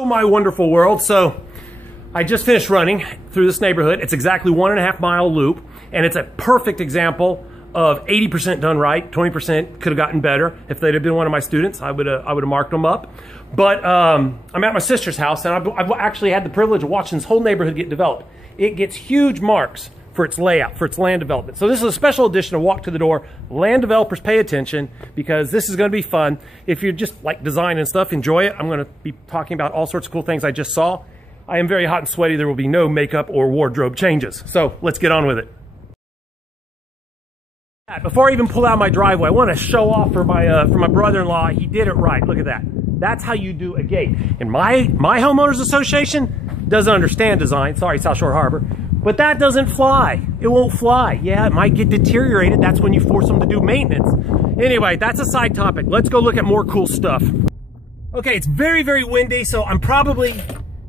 Oh my wonderful world. So I just finished running through this neighborhood. It's exactly 1.5 mile loop, and it's a perfect example of 80% done right. 20% could have gotten better. If they'd have been one of my students, I would have marked them up. But I'm at my sister's house, and I've actually had the privilege of watching this whole neighborhood get developed. It gets huge marks for its layout, for its land development. So this is a special edition of Walk to the Door. Land developers, pay attention, because this is going to be fun. If you're just like design and stuff, enjoy it. I'm going to be talking about all sorts of cool things I just saw. I am very hot and sweaty. There will be no makeup or wardrobe changes. So let's get on with it. Before I even pull out my driveway, I want to show off for my brother-in-law. He did it right. Look at that. That's how you do a gate. And my homeowners association doesn't understand design. Sorry, South Shore Harbor. But that doesn't fly. It won't fly. Yeah, it might get deteriorated. That's when you force them to do maintenance. Anyway, that's a side topic. Let's go look at more cool stuff. Okay, it's very, very windy, so I'm probably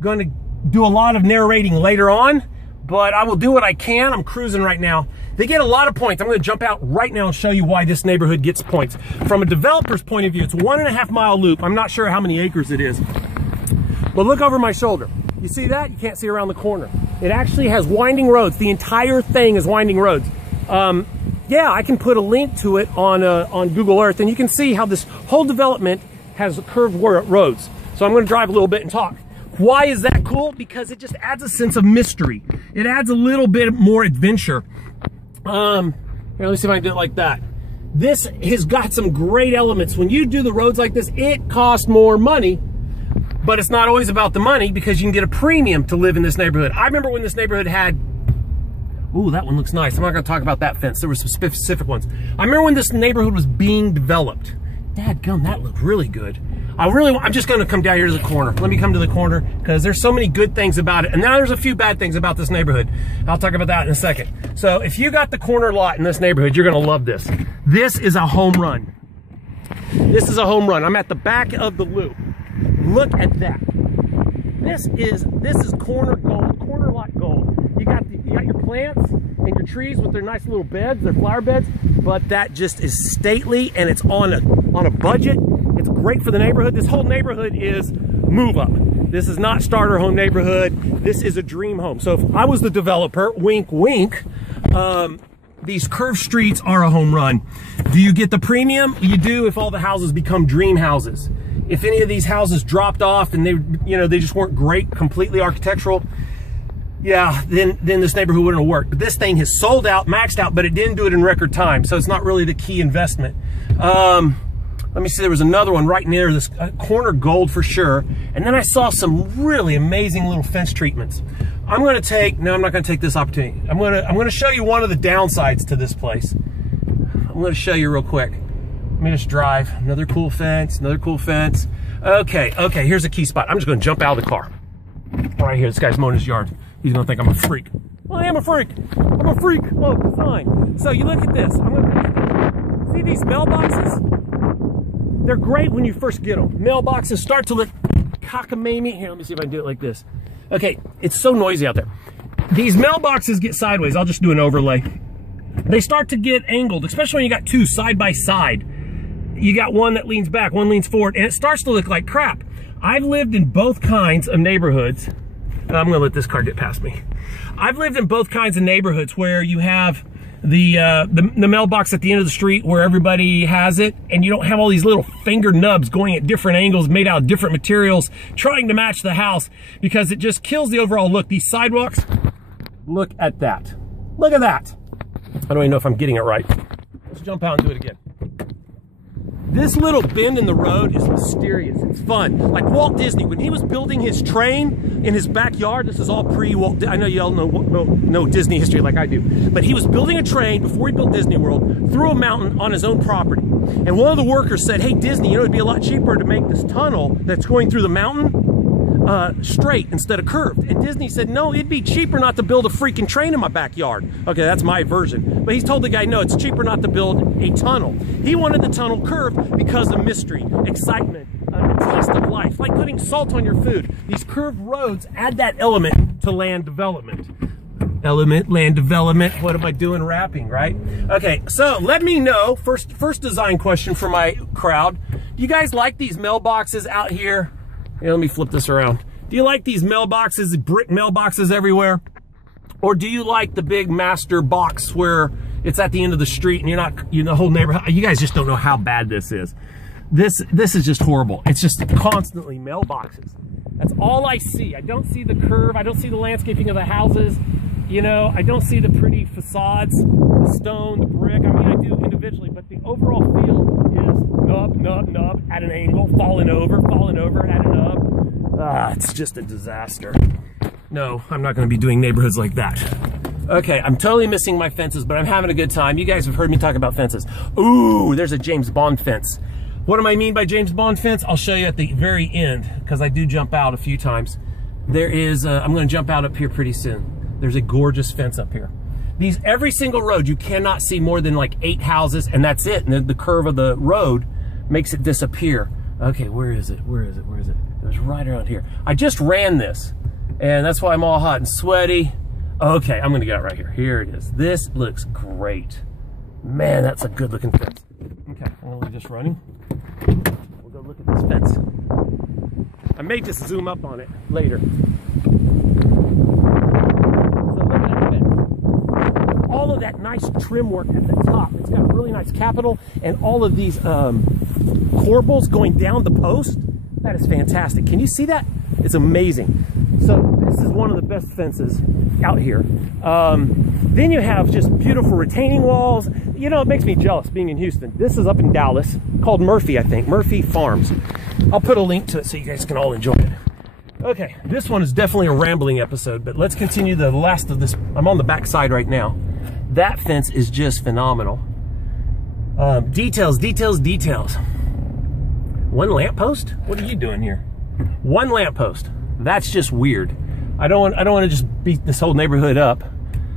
going to do a lot of narrating later on, but I will do what I can. I'm cruising right now. They get a lot of points. I'm going to jump out right now and show you why this neighborhood gets points. From a developer's point of view, it's a 1.5 mile loop. I'm not sure how many acres it is, but look over my shoulder. You see that? You can't see around the corner. It actually has winding roads. The entire thing is winding roads. Yeah, I can put a link to it on Google Earth, and you can see how this whole development has curved roads. So I'm going to drive a little bit and talk. Why is that cool? Because it just adds a sense of mystery. It adds a little bit more adventure. Here, let me see if I can do it like that. This has got some great elements. When you do the roads like this, it costs more money. But it's not always about the money, because you can get a premium to live in this neighborhood. I remember when this neighborhood had, ooh, that one looks nice. I'm not going to talk about that fence. There were some specific ones. I remember when this neighborhood was being developed. Dadgum, that looked really good. I'm just going to come down here to the corner. Let me come to the corner, because there's so many good things about it. And now there's a few bad things about this neighborhood. I'll talk about that in a second. So if you got the corner lot in this neighborhood, you're going to love this. This is a home run. This is a home run. I'm at the back of the loop. Look at that. This is corner gold, corner lot gold. You got your plants and your trees with their nice little beds, their flower beds, but that just is stately, and it's on a budget. It's great for the neighborhood. This whole neighborhood is move up. This is not starter home neighborhood. This is a dream home. So if I was the developer, wink, wink, these curved streets are a home run. Do you get the premium? You do if all the houses become dream houses. If any of these houses dropped off and they just weren't great, completely architectural, yeah, then this neighborhood wouldn't have worked. But this thing has sold out, maxed out, but it didn't do it in record time, so it's not really the key investment. Let me see, there was another one right near this corner gold for sure. And then I saw some really amazing little fence treatments. I'm not gonna take this opportunity. I'm gonna show you one of the downsides to this place. I'm gonna show you real quick. Let me just drive. Another cool fence, another cool fence. Okay, here's a key spot. I'm just gonna jump out of the car. Right here, this guy's mowing his yard. He's gonna think I'm a freak. Well, I am a freak. I'm a freak of design. So you look at this. See these mailboxes? They're great when you first get them. Mailboxes start to look cockamamie. Here, let me see if I can do it like this. Okay, it's so noisy out there. These mailboxes get sideways. I'll just do an overlay. They start to get angled, especially when you got two side by side. You got one that leans back, one leans forward, and it starts to look like crap. I've lived in both kinds of neighborhoods. I'm gonna let this car get past me. I've lived in both kinds of neighborhoods where you have the mailbox at the end of the street where everybody has it, and you don't have all these little finger nubs going at different angles made out of different materials trying to match the house, because it just kills the overall look. These sidewalks, look at that. Look at that. I don't even know if I'm getting it right. Let's jump out and do it again. This little bend in the road is mysterious. It's fun. Like Walt Disney, when he was building his train in his backyard, this is all pre-Walt. I know you all know Disney history like I do. But he was building a train before he built Disney World through a mountain on his own property. And one of the workers said, hey, Disney, it'd be a lot cheaper to make this tunnel that's going through the mountain straight instead of curved. And Disney said, no, it'd be cheaper not to build a freaking train in my backyard. Okay, that's my version. But he's told the guy, no, it's cheaper not to build a tunnel. He wanted the tunnel curved because of mystery, excitement, taste of life, like putting salt on your food. These curved roads add that element to land development. Land development. What am I doing? Rapping, right? Okay, so let me know, first design question for my crowd. Do you guys like these mailboxes out here Here, let me flip this around. Do you like these mailboxes, brick mailboxes everywhere? Or do you like the big master box where it's at the end of the street and you're not, the whole neighborhood, you guys just don't know how bad this is. This is just horrible. It's just constantly mailboxes. That's all I see. I don't see the curve. I don't see the landscaping of the houses. I don't see the pretty facades, the stone, the brick. I mean, I do individually, but the overall feel is nub, at an angle, falling over at a nub. It's just a disaster. No, I'm not going to be doing neighborhoods like that. Okay, I'm totally missing my fences, but I'm having a good time. You guys have heard me talk about fences. Ooh, there's a James Bond fence. What do I mean by James Bond fence? I'll show you at the very end, because I do jump out a few times. There is, I'm going to jump out up here pretty soon. There's a gorgeous fence up here. Every single road, you cannot see more than like 8 houses, and that's it. And then the curve of the road makes it disappear. Okay, where is it? Where is it? Where is it? It was right around here. I just ran this, and that's why I'm all hot and sweaty. Okay, I'm gonna get it right here. Here it is. This looks great. Man, that's a good looking fence. Okay, I'm gonna leave this running. We'll go look at this fence. I may just zoom up on it later. All of that nice trim work at the top. It's got a really nice capital and all of these corbels going down the post. That is fantastic. Can you see that? It's amazing. So this is one of the best fences out here. Then you have just beautiful retaining walls. It makes me jealous being in Houston. This is up in Dallas, called Murphy, I think. Murphy Farms. I'll put a link to it so you guys can all enjoy it. Okay, this one is definitely a rambling episode, but let's continue the last of this. I'm on the back side right now. That fence is just phenomenal. Details. One lamppost? What are you doing here? One lamppost. That's just weird. I don't want to just beat this whole neighborhood up.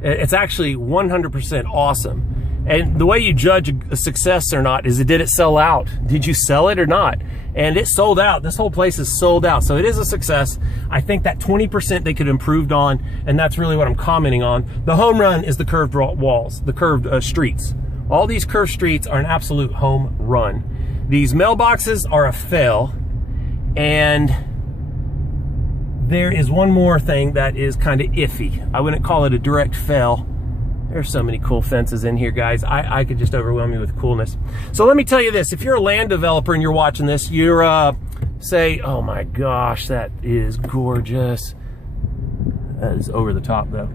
It's actually 100% awesome. And the way you judge a success or not is, did it sell out? Did you sell it or not? And it sold out. This whole place is sold out. So it is a success. I think that 20% they could have improved on, and that's really what I'm commenting on. The home run is the curved walls, the curved streets. All these curved streets are an absolute home run. These mailboxes are a fail. And there is one more thing that is kind of iffy. I wouldn't call it a direct fail. There's so many cool fences in here, guys. I could just overwhelm you with coolness. So let me tell you this. If you're a land developer and you're watching this, you're say, oh my gosh, that is gorgeous. That is over the top though.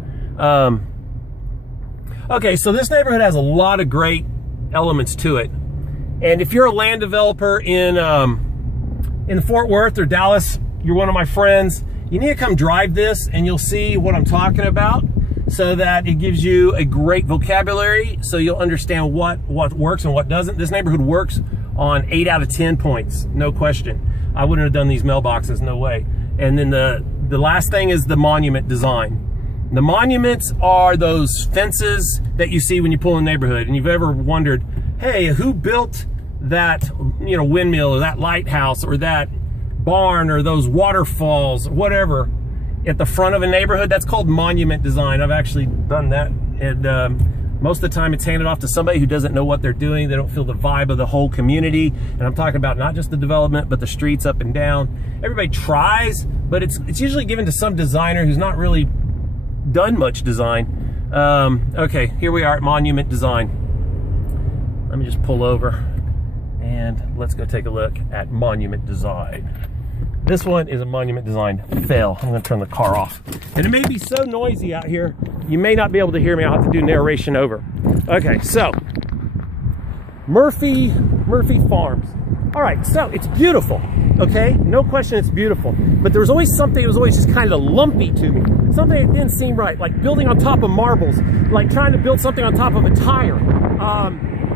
Okay, so this neighborhood has a lot of great elements to it. And if you're a land developer in Fort Worth or Dallas, you're one of my friends, you need to come drive this and you'll see what I'm talking about, so that it gives you a great vocabulary, so you'll understand what works and what doesn't. This neighborhood works on 8 out of 10 points, no question. I wouldn't have done these mailboxes, no way. And then the last thing is the monument design. The monuments are those fences that you see when you pull in the neighborhood, and you've ever wondered, hey, who built that windmill or that lighthouse or that barn or those waterfalls, whatever, at the front of a neighborhood? That's called monument design. I've actually done that, and most of the time it's handed off to somebody who doesn't know what they're doing. They don't feel the vibe of the whole community, and I'm talking about not just the development, but the streets up and down. Everybody tries, but it's usually given to some designer who's not really done much design. Okay, here we are at monument design. Let me just pull over, and let's go take a look at monument design. This one is a monument design fail. I'm going to turn the car off. And it may be so noisy out here, you may not be able to hear me. I'll have to do narration over. Okay, so Murphy Farms. All right, so it's beautiful, okay? No question it's beautiful. But there was always something that was always just kind of lumpy to me. Something that didn't seem right, like building on top of marbles, like trying to build something on top of a tire.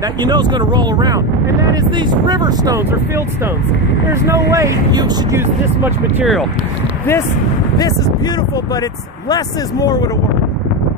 That is going to roll around, and that is these river stones or field stones. There's no way you should use this much material. This is beautiful, but it's less is more would have worked.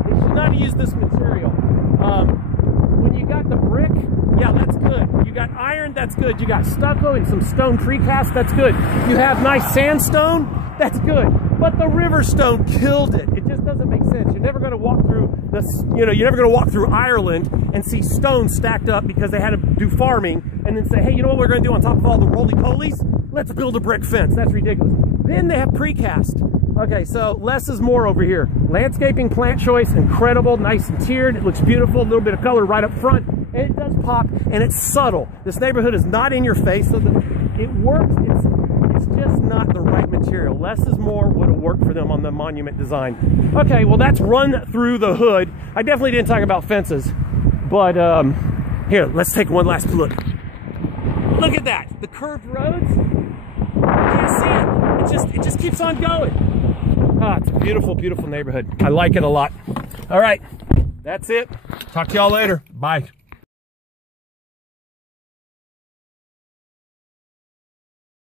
You should not use this material. When you got the brick, yeah, that's good. You got iron, that's good. You got stucco and some stone precast, that's good. You have nice sandstone, that's good. But the river stone killed it. It just doesn't make sense. sense. You're never going to walk through this, you know, you're never going to walk through Ireland and see stones stacked up because they had to do farming and then say, hey, you know what we're going to do on top of all the roly-polies? Let's build a brick fence. That's ridiculous. Then they have precast. Okay, so less is more over here. Landscaping, plant choice, incredible, nice and tiered. It looks beautiful, a little bit of color right up front. And it does pop, and it's subtle. This neighborhood is not in your face, so it works. It's just not the right material. Less is more would have worked for them on the monument design. Okay, well, that's run through the hood. I definitely didn't talk about fences, but here, let's take one last look. Look at that, the curved roads. You can't see it. It just keeps on going. Ah, it's a beautiful, beautiful neighborhood. I like it a lot. All right, that's it. Talk to y'all later. Bye.